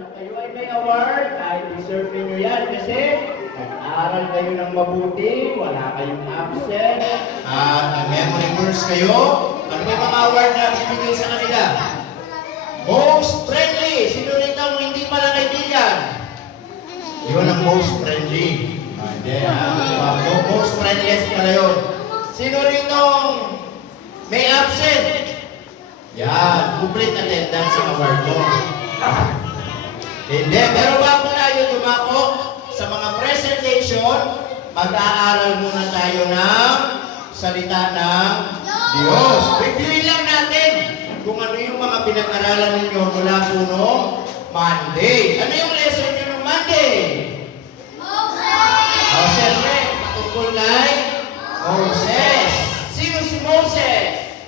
kung kayo ay may award, ay deserve niyo yan kasi nag-aaral kayo ng mabuti, wala kayong absent. At memory verse kayo. Ano ba yung mga award na bibigay sa kanila? Most friendly. Sino rin ang hindi pala kaibigan? Yun ang most friendly. Hindi. Most friendliest pala yun. Sino rin may absent? Yan. Complete attendance ang award mo. Hindi. Pero bago tayo dumako sa mga presentation, mag-aaral muna tayo ng salita ng Diyos. Review lang natin kung ano yung mga pinag-aralan ninyo mula po noong Monday. Ano yung lesson nyo noong Monday? Moses! O, siyempre, tungkol kay Moses. Sino si Moses?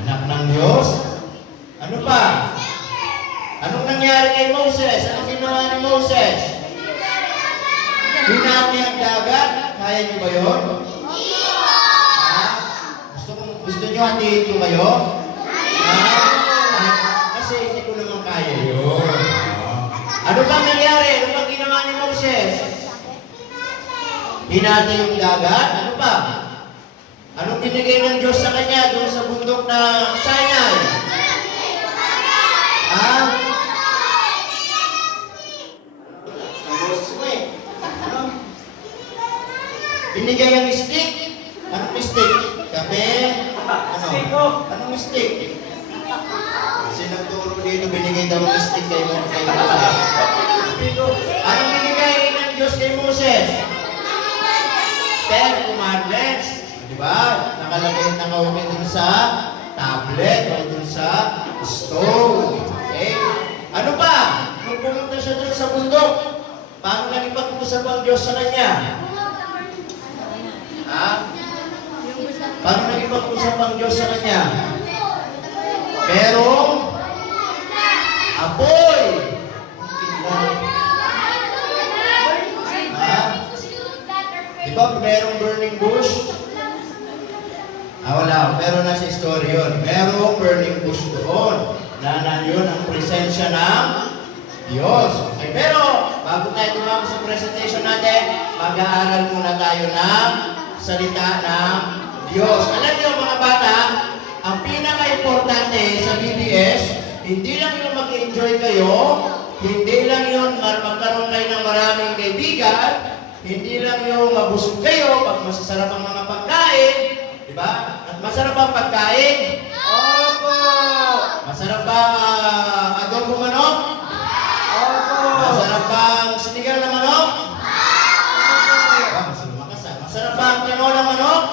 Anak ng Diyos? Ano pa? Anong nangyari kay Moses? Anong ginawa ni Moses? Hinati ang dagat? Kaya niyo ba yun? Gusto niyo hatiin ko kayo? Kasi hindi ko naman kaya yun. Ano bang nangyari? Ano bang ginawa ni Moses? Hinati yung dagat? Ano pa? Anong binigay ng Diyos sa kanya doon sa bundok na Sinai? Binigay ang stick. Anong stick? Kape? Ano? Anong stick? Sinagturo dito, binigay daw ang stick kay Moses. Anong binigay ng Diyos kay Moses? 10 commandments. Diba? Nakalagay na kauwi dun sa tablet o dun sa stone. Okay? Ano pa? Nung pumunta siya dun sa bundok, paano naging pag-usap ang Diyos sa kanya? Paano naging pag-usap ang Diyos sa kanya? Merong apoy. Diba merong burning bush? Wala. Pero nasa story yun. Merong burning bush doon. Na yun ang presensya ng Diyos. Okay, pero bago tayo tumama sa presentation natin, mag-aaral muna tayo ng salita ng Diyos. Alam niyo mga bata, ang pinaka-importante sa BBS, hindi lang yung mag-enjoy kayo, hindi lang yung magkaroon kayo ng maraming kaibigan, hindi lang yung mabusog kayo pag masasarap ang mga pagkain, di ba? At masarap ang pagkain? Opo! Masarap ba adobo manok? Opo! Masarap ba ang sinigang na manok? Masarap ba ang tinolang manok?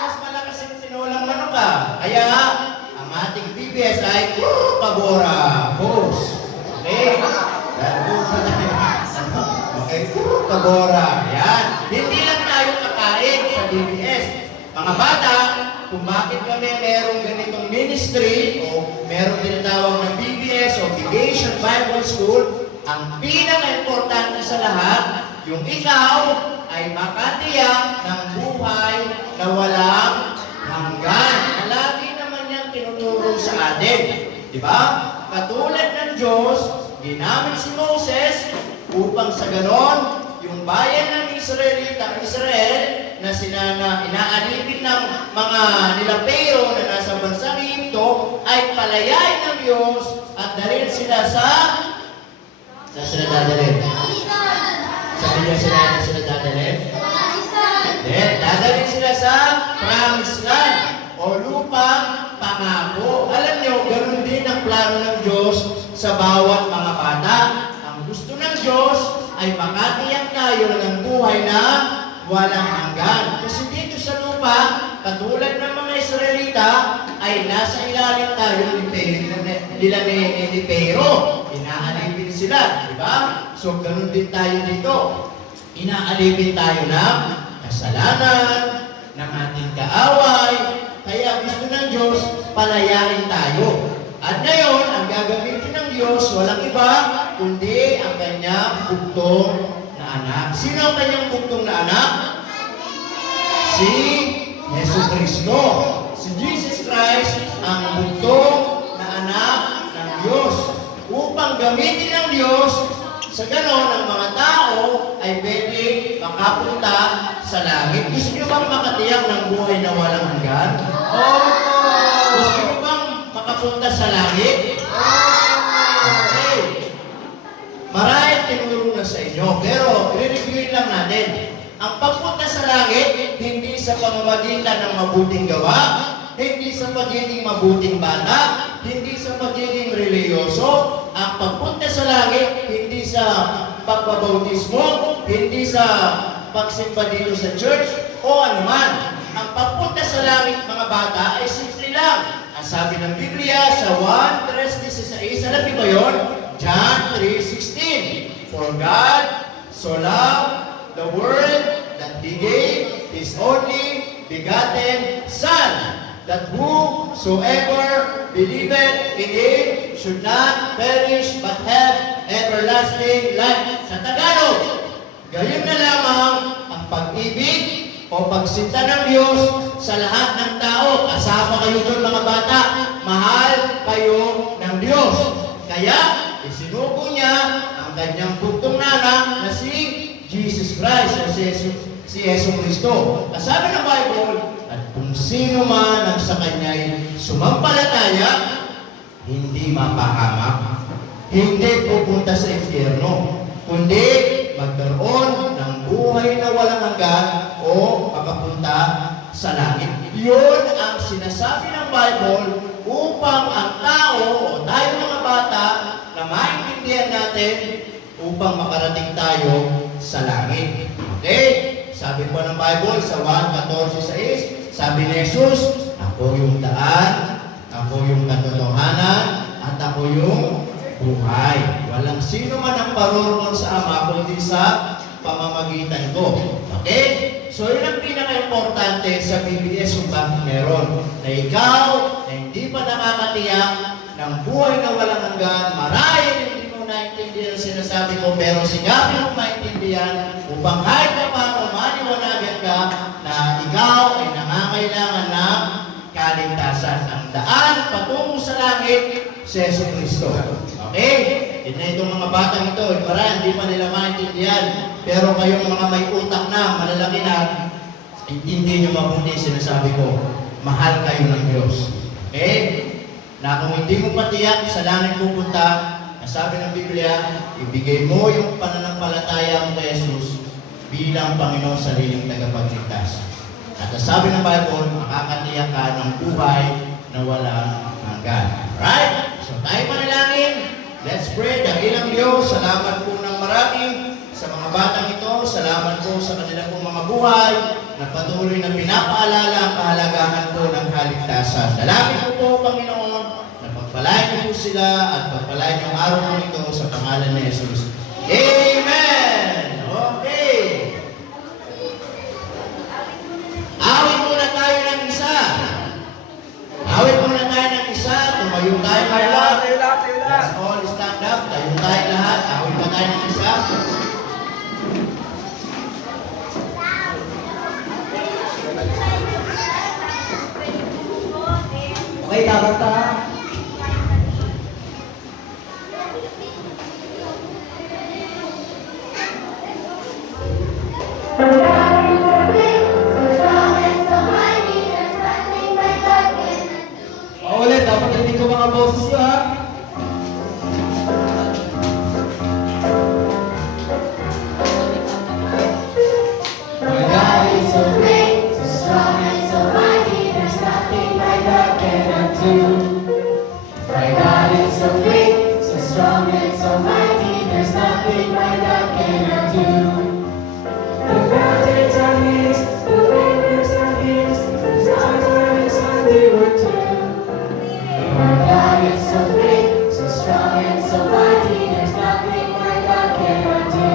Mas malakas yung tinolang manok Kaya ang ating BBS ay pabora. Host. Okay? Okay, pabora. Yan. Hindi lang tayo kakain sa BBS. Mga bata, kung bakit kami merong ganitong ministry o merong tinatawag na BBS o Vacation Bible School, ang pinaka-importante sa lahat, yung ikaw ay makatiyak ng buhay na walang hanggan. Lagi naman yan tinuturo sa atin. Diba? Katulad ng Diyos, ginamit si Moses upang sa ganon, yung bayan ng Israel na inaalipin ng mga nila Pero na nasa bansang Egypto ay palayain ng Diyos at dalhin sila sa sila dadalhin? Sabi niya sila dadalhin? Dadalhin sila sa promised land o lupang pangako. Alam niyo, ganun din ang plano ng Diyos sa bawat mga bata. Ang gusto ng Diyos ay makatiyak tayo ng buhay na walang hanggan. Kasi dito sa lupa, katulad ng mga Israelita, ay nasa ilalim tayo ni Pero. Inaalipin sila, di ba? So, ganun din tayo dito. Inaalipin tayo ng kasalanan, ng ating kaaway. Kaya gusto ng Diyos, palayain tayo. At ngayon, ang gagamitin ng Diyos, walang iba, kundi ang kanyang bugtong na anak. Sino ang kanyang bugtong na anak? Si Jesu Cristo. Si Jesus Christ ang ganon, ang mga tao ay pwede makapunta sa langit. Gusto nyo bang makatiyak ng buhay na walang hanggan? Gusto nyo bang makapunta sa langit? Okay. Maraming tinuro na sa inyo, pero i-reviewin lang natin. Ang pagpunta sa langit, hindi sa pamamagitan ng mabuting gawa, hindi sa pagiging mabuting bata, hindi sa pagiging reliyoso. Ang pagpunta sa langit, hindi sa pagbabautismo, hindi sa pagsimba dito sa church, o anuman. Ang pagpunta sa langit, mga bata, ay simple lang. Ang sabi ng Biblia sa 1:3-16, alam niyo ba yun? John 3:16. For God so loved the world that He gave His only begotten Son, that whosoever believeth in Him should not perish but have everlasting life. Sa Tagalog, gayon na lamang ang pag-ibig o pagsinta ng Diyos sa lahat ng tao. Kasama kayo doon, mga bata. Mahal kayo ng Diyos. Kaya, isinugo niya ang kanyang bugtong nanak na si Jesus Christ o si Yesu Cristo. Kasabi ng Bible, at kung sino man ang sa kanya'y sumampalataya, hindi mapahamak, hindi pupunta sa impyerno, kundi magkaroon ng buhay na walang hanggan o makapunta sa langit. Yun ang sinasabi ng Bible upang ang tao o tayo mga bata na maintindihan natin upang makarating tayo sa langit. Okay? Sabi po ng Bible sa 1:14-6, sabi ni Jesus, ako yung daan, ako yung katotohanan, at ako yung buhay. Walang sino man ang paroroon sa Ama kundi sa pamamagitan ko. Okay? So yun ang pinaka-importante sa BBS kung bakit meron. Na ikaw na hindi pa nakakatiyak ng buhay na walang hanggan, marahil hindi mo naintindihan ang sinasabi ko, pero sinabi mo maintindihan upang kahit na paano maniwanagan ka na ikaw ay nangangailangan ng kaligtasan. Ang daan patungo sa langit, si Yesu Cristo. Okay? Yun na itong mga batang ito, marahil hindi pa nila maintindihan, pero kayong mga may utak na, malalaki na, hindi nyo mabuti sinasabi ko, mahal kayo ng Diyos. Okay? Na kung hindi mo patiyak sa langit pupunta, sabi ng Biblia, ibigay mo yung pananampalataya mo kay Jesus bilang Panginoon sariling tagapagligtas. At sabi ng Bible, makakatiyak ka ng buhay na walang hanggan. Alright? So tayo manalangin. Let's pray. Dakilang Diyos, salamat po ng marami sa mga batang ito. Salamat po sa kanilang pong mga buhay na patuloy na pinapaalala ang kahalagahan po ng kaligtasan. Dalangin po po, Panginoon, na pagpalain niyo po sila at pagpalain yung araw po ito sa pangalan ni Jesus. Amen! Okay. Awit muna tayo ng isa. Awit muna tayo ng isa. Tumayo tayo lahat. Let's all stand up. Tayo tayo lahat. Awit pa tayo ng isa. Okay, kakanta. Ulit, dapat hindi ko mga boses ko, ha? My God is so great, so strong and so mighty, there's nothing my God cannot do. My God is so great, so strong and so mighty, there's nothing my God cannot do. The mountains are His, the rivers are His, the stars are His handiwork too. My God is so great, so strong and so mighty, there's nothing my God cannot do.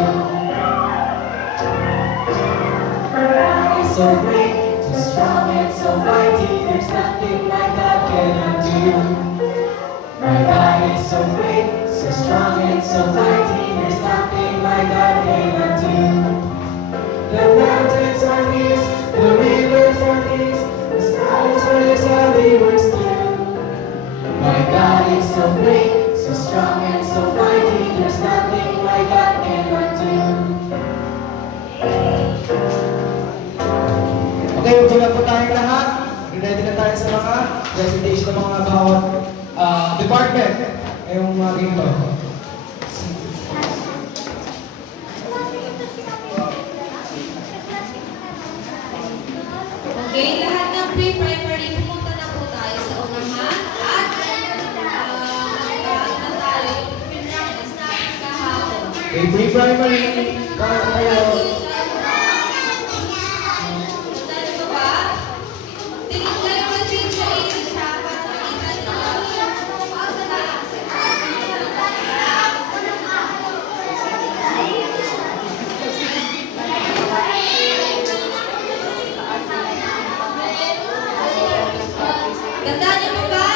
My God is so great, so strong and so mighty, there's nothing my God cannot do. My God is so great, so strong and so mighty, there's nothing my God cannot do. The mountains are His, the rivers are His, the stars are His handiwork too. My God is so great, so strong and so mighty, there's nothing my God cannot do. tayo sa mga presentation ng mga bawat department ngayong mga ganito. Okay, lahat ng pre-primary, pumunta na po tayo sa unahan at magkakas na tayo yung pinractice natin kahapon. Okay, pre-primary, para kayo. Punta niyo ba? Tingin kayo ng teacher English ha, para makita niyo. Pausa na. Ganda niyo po ba?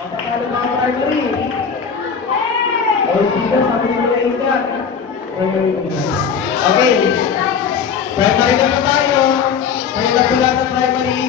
Papatalo mga primary. O, dito, sabi ko na ika. Primary ko na. Okay. Primary na pa tayo. Kaya na pula ng primary.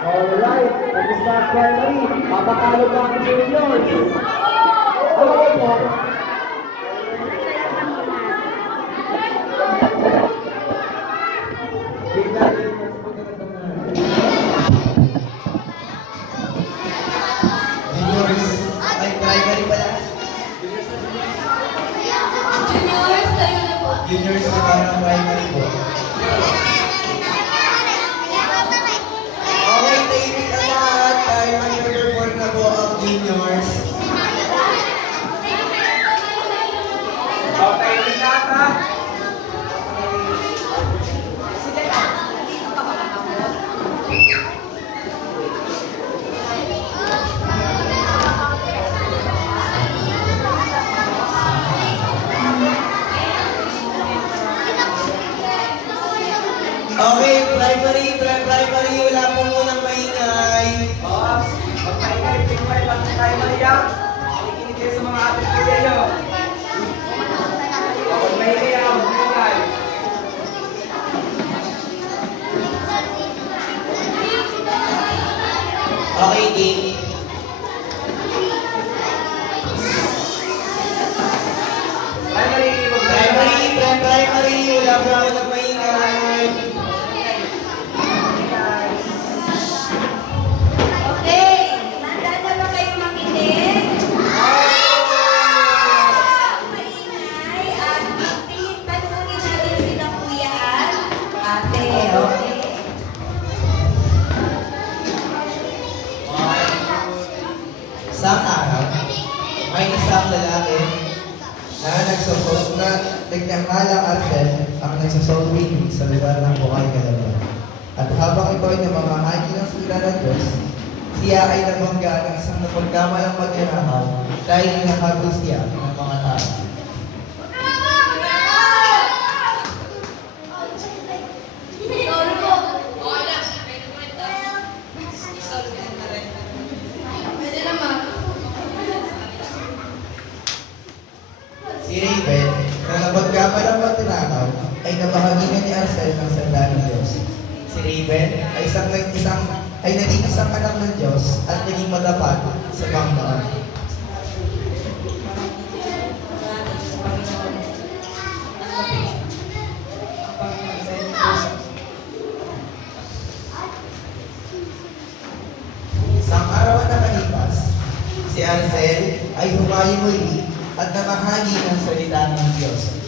Alright, nag-start primary. Papatalo pa ang juniors. Hello po. Juniors, ay primary pala. Juniors, tayo na po. Juniors na parang primary po. Okay, tahimik ang lahat. Tayo mag-report na po ang juniors. Okay, lahat ha. Okay, primary, wala po munang maingay. Ops, pag-primary, pag-primary yan. Nakikinig kayo sa mga ating kuya. Pag-primary yan, pag-primary. Okay, game. Primary, wala po munang maingay. Okay, handa na ba kayo makinig? Maingay at tanunin natin sila kuya at ate, okay? Isang araw, may isang lalaki na nagkakalang Arcel ang nagsasoul winning sa lugar ng Bukay, Calabar. At habang ito ay namamahagi ng sila ng Diyos, siya ay nabangga ng isang napagkamalang magnanakaw dahil nakahabol siya ng mga tao. Sorry po. Wala. Pwede naman. Si Raven, na napagkamalang magnanakaw, ay nabahagingan ni Arcel ng sanda ng Diyos. Si Raven ay naging isang anak ng Diyos at naging matapat sa Panginoon. Isang araw na nakalipas, si Arcel ay humayo muli at namahagi ng salita ng Diyos.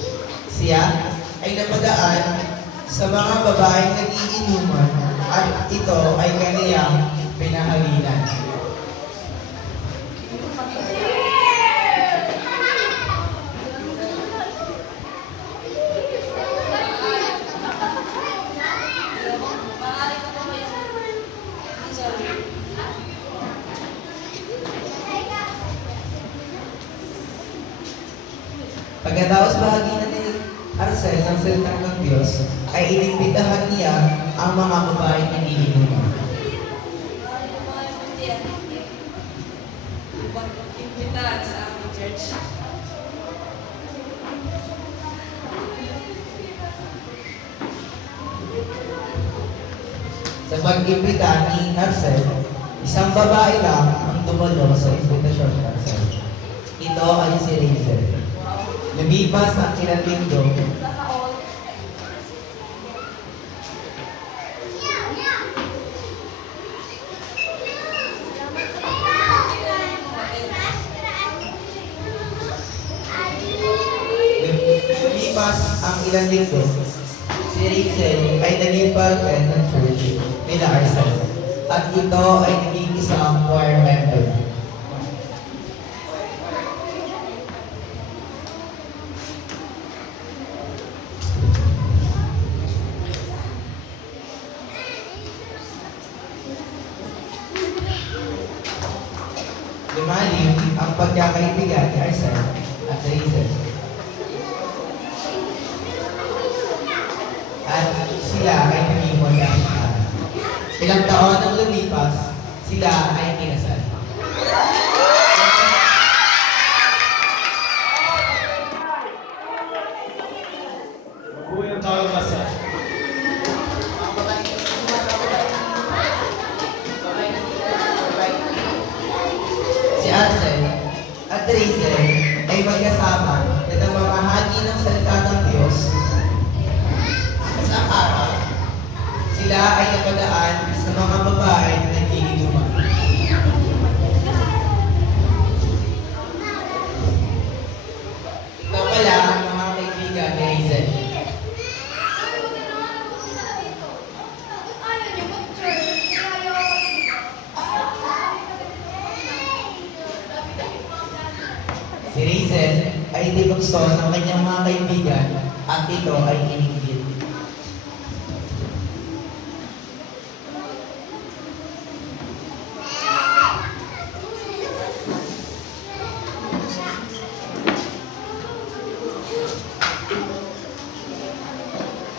Siya ay napadaan sa mga babaeng nagiinuman at ito ay kaniyang pinahalinan. Maaari ko po yung... Sorry. Pagkatapos bahagi na ni Arcel ng salita ng Diyos, ay inimbitahan niya ang mga babaeng nagiinuman. Maaari ko po yung imbitahan sa aming church. Sa pag-imbita ni Arcel, isang babae lang ang tumalo sa imbitasyon ni Arcel. Ito ay si Razel. Lumipas ang ilang linggo, si Razel ay naging parte ng church nila Arcel. At ito ay naging isang choir member. Lumalim ang pagkakaibigan ni Arcel at Razel. At sila ay naging magkakasal. Ilang taon ang lumipas, sila ay kinasal. Buyang Kalmasa. Si Arcel at Razel ay magkasama na namamahagi ng salita ng Diyos. Sa araw, sila ay napadaan sa mga babae na nagiinuman. Ito pala ang mga kaibigan ni Razel. Si Razel ay hindi gusto ng kanyang mga kaibigan at ito ay inigit.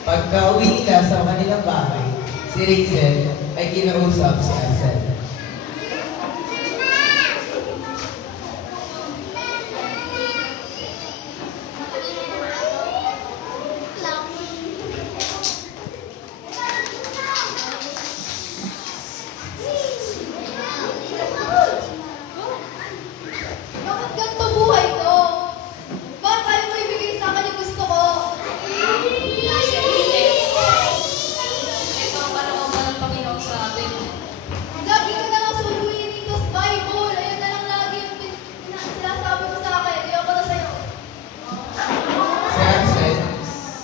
Pagka-uwi nila sa kanilang bahay, si Razel ay kinausap si Arcel. Bakit ganito buhay ko? Bakit ayaw mo ibigay sa akin yung gusto ko? Ito ang panahon ba ng Panginoon sa atin? Lagi ko na lang susuyin dito sa Bible. Ayun na lang lagi yung sinasabi mo sa akin. Ayoko na sa'yo. Si Arcel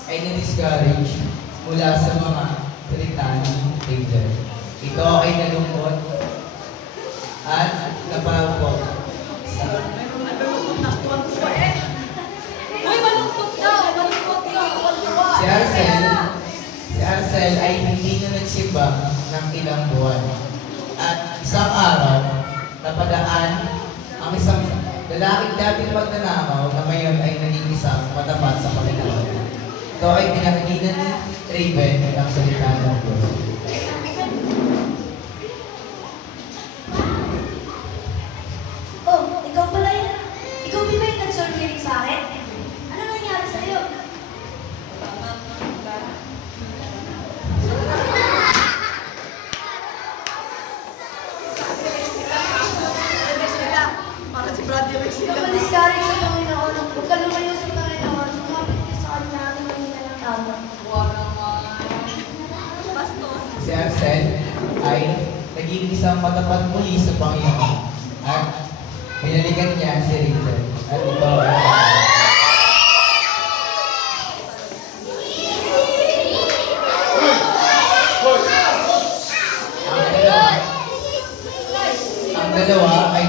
ay na-discourage mula sa mga salita ni Razel. Ito ay nalungkot at napapok sa Uy, malungkot ka! Malungkot ka! Si Arcel ay hindi na nagsimba ng ilang buwan. At isang araw, napadaan ang isang lalaking dating magnanakaw na ngayon ay naging isang matapat sa Panginoon. Ito ay pinakaginan ni Raven ng salita ng Diyos. Oh, ikaw pala yan. Ikaw di ba yung nag-surgery sa akin? Ano nangyari sa'yo? si Ansel ay naging isang matapat muli sa Panginoon at binalikan niya si Rachel at ito ay ang dalawa ay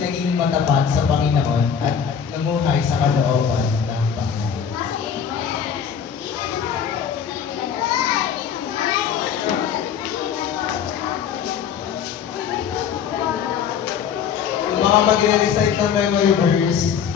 naging matapat sa Panginoon at namuhay sa kalooban ng Panginoon. Yung mga magre-recite ng memory verse,